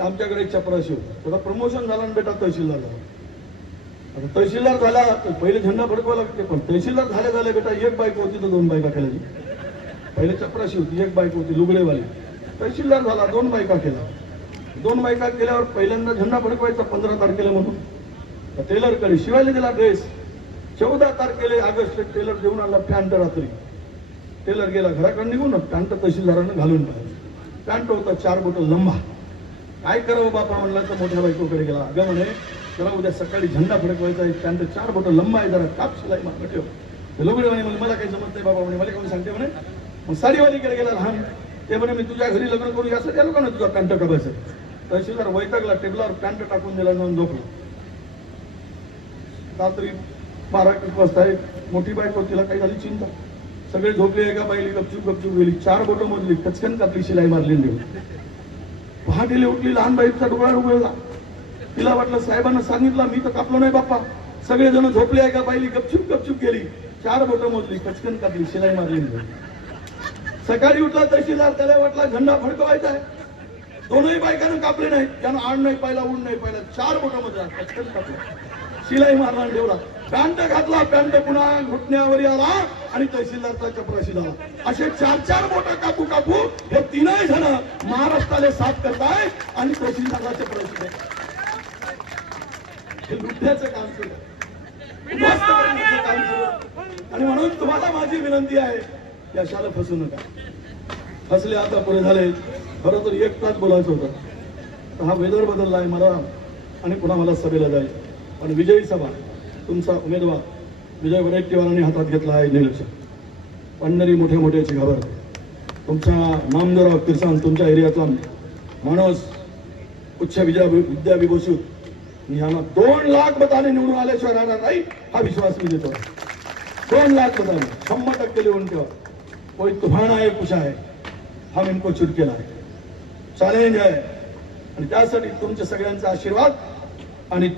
आमच्याकडे एक चपराशी होता, त्याचा प्रमोशन झाला आणि बेटा तहसीलदार झाला. आता तहसीलदार झाला तर पहिले झेंडा फडकवा लागते, पण तहसीलदार झाल्या बेटा एक बाईक होती तर दोन बायका केल्या. पहिले चपराशी होती, एक बाईक होती लुगडेवाली. तहसीलदार झाला, दोन बायका केला. दोन बायका केल्यावर पहिल्यांदा झेंडा फडकवायचा 15 तारखेला म्हणून टेलरकडे शिवायला दिला ड्रेस. 14 तारखेला ऑगस्ट टेलर देऊन आला पॅन्ट. रात्री टेलर गेला घराकडे निघून पॅन्ट तहसीलदारानं घालून पाहिजे. पॅन्ट होता 4 बोट लंबा. काय करावं बापा म्हणला तर मोठ्या बायकोकडे गेला. अगं म्हणे जरा उद्या सकाळी झेंडा फडकवायचा आहे, पॅन्ट 4 बोट लंबा आहे, जरा काप शिलाई मागं ठेव. लोगडे म्हणे मला काही जमत नाही बाबा म्हणे, मला कोणी सांगते म्हणे. मग साडीवालीकडे गेला लहान. ते म्हणे मी तुझ्या घरी लग्न करू यासाठी आलो का ना तुझा पॅन्ट कापायचं. तहसीलदार वैतागला, टेबलावर पॅन्ट टाकून दिला, जाऊन झोपला. रात्री 12-1 वाजता एक मोठी बायको, तिला काही झाली चिंता. सगळे झोपले, एका बाईली गपचूप गेली, 4 बोटं मोजली, कचकन कापली, शिलाई मारली. पहाटेला उठली, लहान बाईचा डोळा उघडला. तिला वाटलं साहेबांना सांगितलं, मी तर कापलो नाही बाप्पा. सगळेजण झोपले, एका बाईली गपचूप गेली, 4 बोटं मोजली, कचकन कापली, शिलाई मारली. सकाळी उठला तहसीलदार, त्याला वाटला झेंडा फडकवायचा आहे. दोनही बायकांना कापले नाही, त्यानं आड नाही पाहिला, ऊन नाही पाहिला, 4 बोटं मोजला, कचकन कापला, शिलाई मारला, ठेवला. पॅन्ट घातला, पॅन्ट पुन्हा घुटण्यावर आला आणि तहसीलदारचा चपराशी झाला. असे 4 बोटं कापू हे 3 जण महाराष्ट्राला साफ करताय आणि तहसीलदारला चपराशी हे लुटण्याचं काम सुरू, उद्ध्वस्त करण्याचं काम सुरू. आणि म्हणून तुम्हाला माझी विनंती आहे, यशाला फसू नका. फसले आता पुढे झाले. खरं तर 1 तास बोलायचं होतं. हा वेदर बदललाय मला आणि पुन्हा मला सभेला जायचं. पण विजयी सभा तुमचा उमेदवार विजय वडेट्टीवारांनी हातात घेतला आहे. निरीक्षण पंढरी मोठ्याची खबर. तुमच्या नामदार किसान, तुमच्या एरियाचा माणूस, उच्च विद्या विभूषित यांना 2 लाख मताने निवडून आल्याशिवाय राहणार नाही, हा विश्वास मी देतो. 2 लाख मताने 100% लिहून ठेवा. कोई तूफान आहे, कुछ आहे, हम इनको चुटकेला आहे, चॅलेंज आहे. आणि त्यासाठी तुमचे सगळ्यांचे आशीर्वाद आणि